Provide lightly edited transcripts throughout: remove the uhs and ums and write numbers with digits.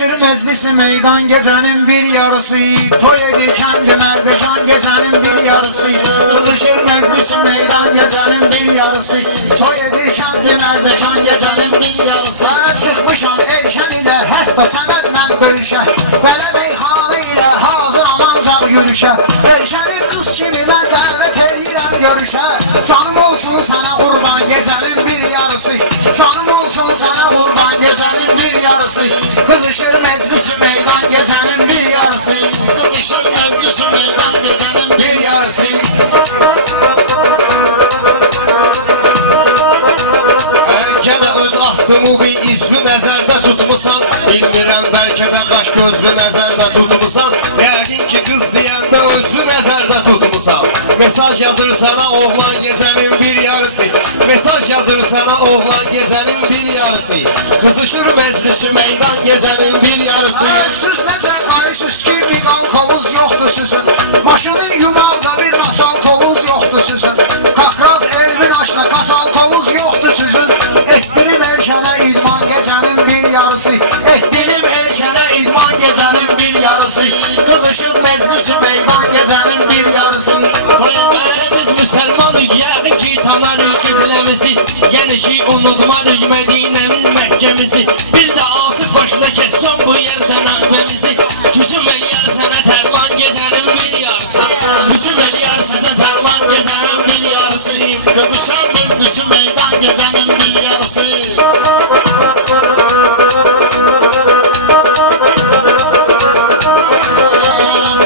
Bir meclisi meydan gecenin bir yarısı, toy edirken demezdekan gecenin bir yarısı. Kızışır meclisi meydan gecenin bir yarısı, toy edirken demezdekan gecenin bir yarısı. Çıkmışam erken ile hatta senedle bölüşe, böyle meyhane ile hazır amancak yürüşe. Erkeni kız kimi ben davet edirem görüşe. Canım olsun sana kurban gecenin bir yarısı, canım olsun sana kurban gecenin bir yarısı. Kızışır meclisi meydan gecenin bir yarısı, kızışır meclisi meydan gecenin bir yarısı. Bəlkə də öz ahdımı bir ismi nəzərdə tutmusan, bilmirəm bəlkə də qaş gözlü nəzərdə tutmusan, yəqin ki qız deyəndə özlü nəzərdə tutmusan. Mesaj yazır sana oğlan gecenin bir yarısı, mesaj yazır sana oğlan gecenin bir yarısı. Kızışır meclisi meydan gecenin bir yarısı. Siz necə qayısız ki bir an kovuz yoxdur sizin, maşının yumağda bir naçal kovuz yoxdur sizin. Kakraz elmin aşına kaçal kovuz yoxdur sizin. Etdilim erkənə idman gecenin bir yarısı, etdilim erkənə idman gecenin bir yarısı. Kızışır meclisi meydan gecenin bir yarısı. Biz müsəlmanıq, yəqin ki tanarıq qibləmizi, gəlişi unutmarıq Mədinəmiz Məkkəmizi. Bir də asır başına kəssən bu yerdən əvbəmizi, gücüm eləyər sənə tərman gecənin bir yarısı, gücüm eləyər sənə tərman gecənin bir yarısı. Kızışır meclisi meydan gecenin bir yarısı.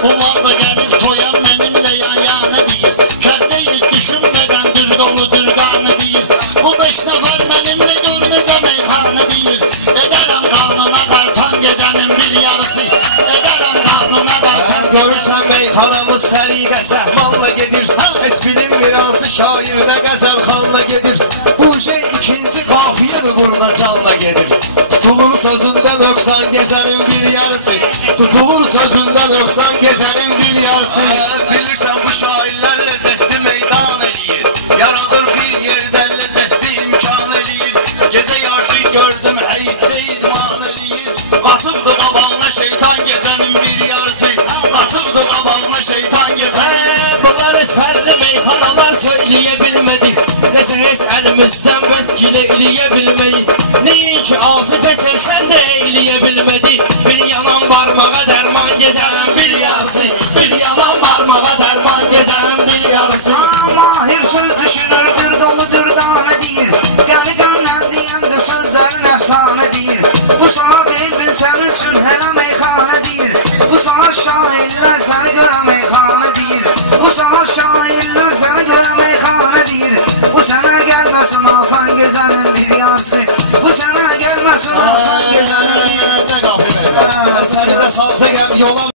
Bunlar da gelip toyan benimle yan yana değil, kendiyi düşünmeden dolu dürdanı değil. Bu 5 nefer benimle görmede meyhane değil. Ederim karnına kartan gecenin bir yarısı, ederim karnına kartan. Görürsən meyxanamız səliqə səhmanla gedir, heç bilinmir hansı şairdə qəzəl xanla gedir. Bu şey ikinci qafiyyədir burada canla gedir. Tutulur sözündən öpsən gecenin bir yarısı, tutulur sözündən öpsən gecenin bir yarısı. Bilirsən bu şairlər ləzzətli meydan eləyir, yaradır bir yerdə ləzzətli imkan eləyir. Gecə yarısı gördüm həyitdə idman eləyir, qatıbdı qabağına şeytan gecenin bir yarısı, qatıbdı qabağına şeytan gecenin. Bunlar heç fərli meyxanalar söyləyə bilmədik, nəsə heç əlimizdən vəskilə eləyə bilmədik. Neyin ki asif eşəkən də eləyə bilmədik. Bir yanan barmağa dərman gecənin bir yarısı, bir yanan barmağa dərman gecənin bir yarısı. Mahir söz düşünürdür, doludur dane deyir, gəli qəmlən deyəndə sözlərin əfsanə deyir. Bu saat elbin sənin üçün hələ meyxanə deyir, bu saat şairlər səni görə meyxanə deyir, bu saat şairlər səni görə meyxanə deyir. Bu sənə gəlməsin asan gecənin